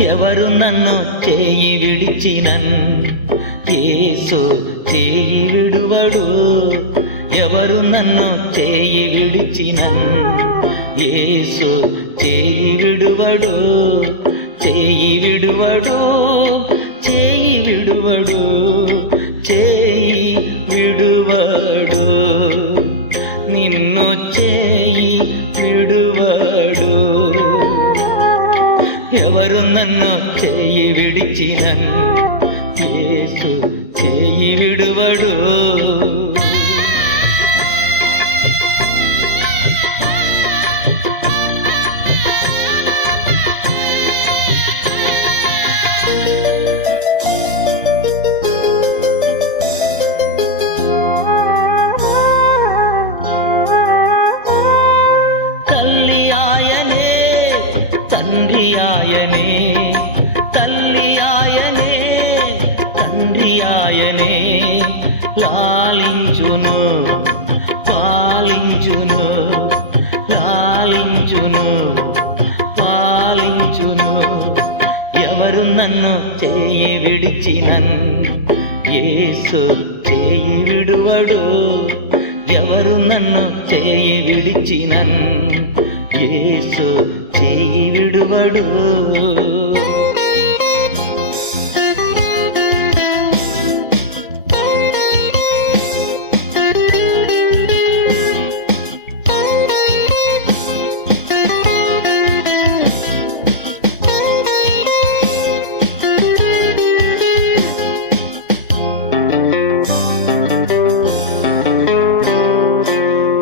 ఎవరు నన్ను చేయి విడిచినన్ యేసు చేయి విడువడు. ఎవరు నన్ను చేయి విడిచినన్ యేసు చేయి విడువడు. చేయి విడువడు, చేయి విడువడు, చేయి విడువడు. నిన్ను చేయి విడువడు. ఎవరు నన్ను చేయి విడిచినన్ యేసు చేయి విడువడు. తల్లి ఆయనే, తండ్రి ఆయనే, తల్లి ఆయనే, తండ్రి ఆయనే. లాలించును, పాలించును, లాలించును, పాలించును. ఎవరు నన్ను చేయి విడిచినన్ యేసు చేయి విడువడు. ఎవరు నన్ను చేయి విడిచినన్ యేసు చేయి విడువడు.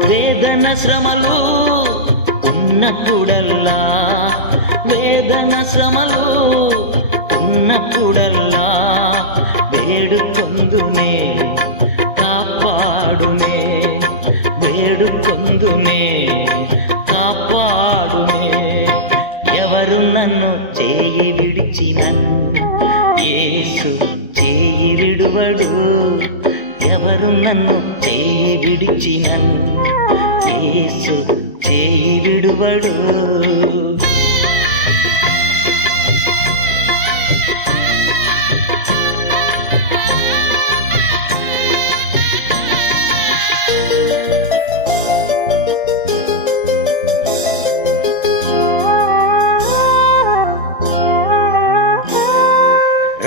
వేదన శ్రమలు ఉన్నప్పుడల్లా, వేదన శ్రమలు ఉన్నప్పుడల్లా వేడుకొందునే, కాపాడునే, వేడుకొందునే, కాపాడునే. ఎవరు నన్ను చేయి విడిచినన్ యేసు చేయి విడువడు. ఎవరు నన్ను చేయి విడిచినన్ యేసు చేయి విడువడు.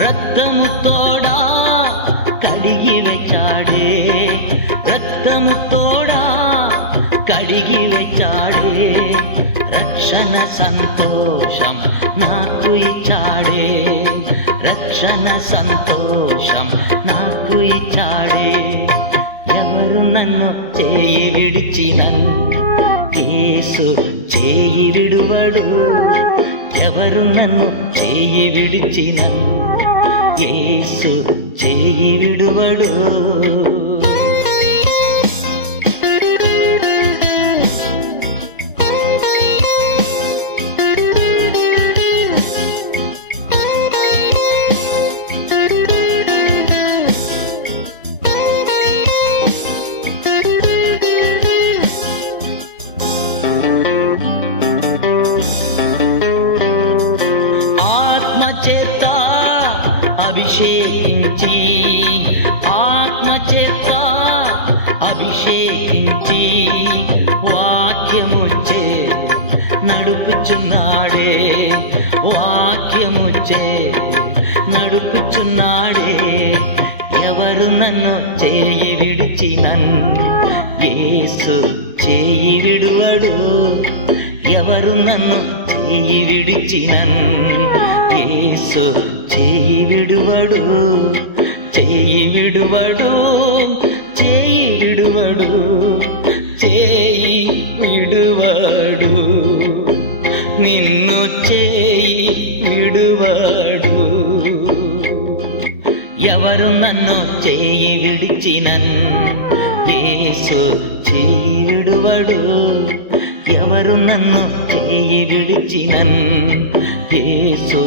రక్తము తోడా కడిగి వెచ్చాడే, రక్తము తోడా కడిగి వెచ్చాడే. రక్షణ సంతోషం నాకు ఇచ్చాడే, రక్షణ సంతోషం నాకు ఇచ్చాడే. ఎవరు నన్ను చేయి విడిచినన్ యేసు చేయి విడువడు. ఎవరు నన్ను చేయి విడిచినన్ యేసు చేయి విడువడు. ఆత్మచేత అభిషేకించి, ఆత్మచేత అభిషేకించి వాక్యముచే నడుపుచున్నాడే, వాక్యముచే నడుపుచున్నాడే. ఎవరు నన్ను చేయి విడిచినన్ యేసు చేయి విడువడు. ఎవరు నన్ను చేయి విడిచినన్ యేసు చేయి విడువడు. చేయి విడువడు, చేయి విడువడు, చేయి విడువడు. నిన్ను చేయి విడువడు. ఎవరు నన్ను చేయి విడిచినన్ యేసు చేయి విడువడు. ఎవరు నన్ను చేయి విడిచినన్ యేసు